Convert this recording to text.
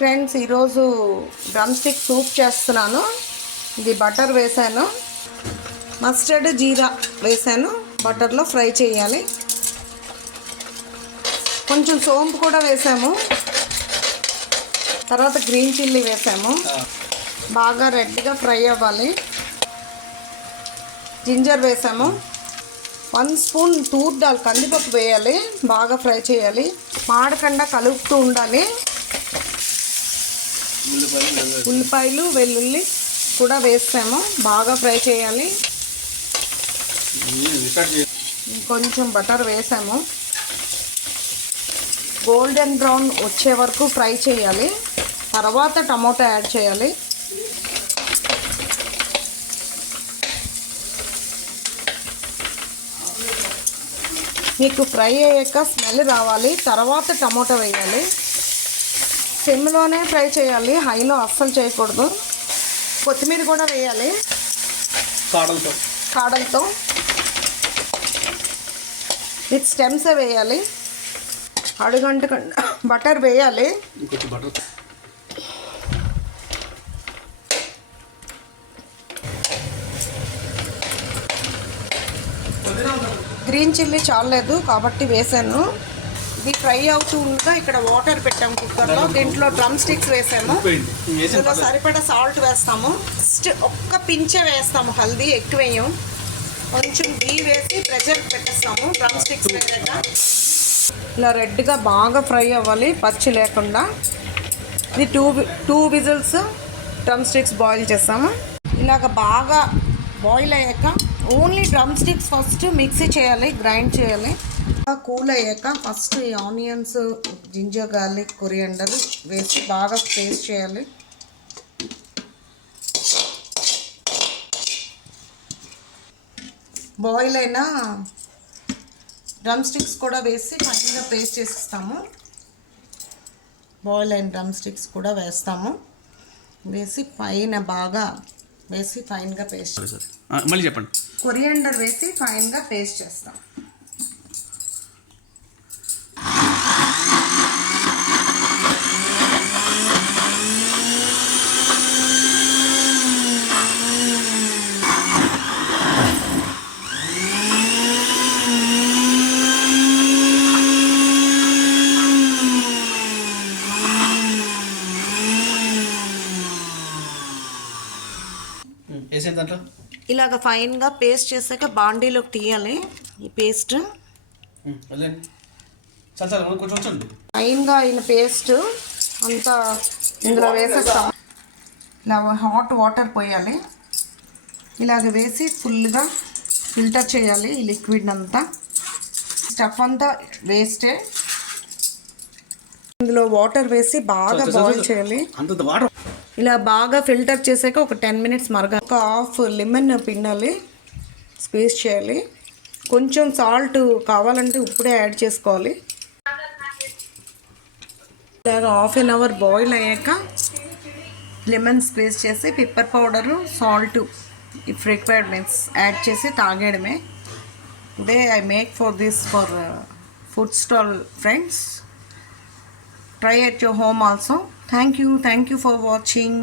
Friends, ఈరోజు drum stick soup చేస్తున్నాను. ఇది బటర్ వేసాను, మస్టర్డ్ జీరా వేసాను, బటర్లో ఫ్రై చేయాలి. కొంచెం సోంపు కూడా వేసాము, తర్వాత గ్రీన్ చిల్లీ వేసాము. బాగా రెడ్గా ఫ్రై అవ్వాలి. జింజర్ వేసాము. 1 స్పూన్ తూర్ దాల్ కందిపప్పు వేయాలి. బాగా ఫ్రై చేయాలి, మాడకుండా కలుపుతూ ఉండాలి. ఉల్లిపాయలు వెల్లుల్లి కూడా వేస్తాము, బాగా ఫ్రై చేయాలి. కొంచెం బటర్ వేసాము. గోల్డెన్ బ్రౌన్ వచ్చే వరకు ఫ్రై చేయాలి. తర్వాత టమోటా యాడ్ చేయాలి. మీకు ఫ్రై అయ్యాక స్మెల్ రావాలి, తర్వాత టమోటా వేయాలి. సిమ్లోనే ఫ్రై చేయాలి, హైలో అస్సలు చేయకూడదు. కొత్తిమీర కూడా వేయాలి కాడలతో. విత్ స్టెమ్స్ వేయాలి. అడుగంట బటర్ వేయాలి. గ్రీన్ చిల్లీ చాలలేదు కాబట్టి వేసాను. ఇది ఫ్రై అవుతూ ఉండగా ఇక్కడ వాటర్ పెట్టాము కుక్కర్లో. దీంట్లో డ్రమ్ స్టిక్స్ వేసాము. ఇందులో సరిపడా సాల్ట్ వేస్తాము. ఒక్క పించే వేస్తాము, హల్దీ ఎక్కువ వేయం. కొంచెం గీ వేసి ప్రెషర్ పెట్టేస్తాము డ్రమ్ స్టిక్స్ వేసాక. ఇలా రెడ్గా బాగా ఫ్రై అవ్వాలి, పచ్చి లేకుండా. ఇది two whistles drum sticks boil చేస్తాము. ఇలాగ బాగా బాయిల్ అయ్యాక only drum sticks first mixie చేయాలి, గ్రైండ్ చేయాలి. కూల్ అయ్యాక ఫస్ట్ ఈ ఆనియన్స్, జింజర్ గార్లిక్, కొరియాండర్ వేసి బాగా పేస్ట్ చేయాలి. బాయిల్ అయిన డ్రమ్ స్టిక్స్ కూడా వేసి ఫైన్గా పేస్ట్ చేసిస్తాము. బాయిల్ అయిన డ్రమ్ స్టిక్స్ కూడా వేస్తాము. వేసి పైన బాగా వేసి ఫైన్గా పేస్ట్ చేస్తాం. మళ్ళీ చెప్పండి. కొరియాండర్ వేసి ఫైన్గా పేస్ట్ చేస్తాం. దాంట్లో ఇలాగ ఫైన్గా పేస్ట్ చేసాక బాండీలోకి తీయాలి. ఈ పేస్ట్ ఫైన్గా అయిన పేస్ట్ అంతా ఇందులో వేసేస్తాం. ఇలా హాట్ వాటర్ పోయాలి. ఇలాగ వేసి ఫుల్గా ఫిల్టర్ చేయాలి ఈ లిక్విడ్ అంతా. స్టఫ్ అంతా వేస్టే. ఇందులో వాటర్ వేసి బాగా బాయిల్ చేయాలి. ఇలా బాగా ఫిల్టర్ చేసాక ఒక 10 మినిట్స్ మరగా. ఒక హాఫ్ లెమన్ పిండాలి, స్క్వీజ్ చేయాలి. కొంచెం సాల్ట్ కావాలంటే ఇప్పుడే యాడ్ చేసుకోవాలి. ఇలాగ హాఫ్ అన్ అవర్ బాయిల్ అయ్యాక లెమన్ స్క్వీజ్ చేసి pepper powder, salt if required means add చేసి తాగేయడమే. They I make for this for food stall friends. Try at your home also. Thank you for watching.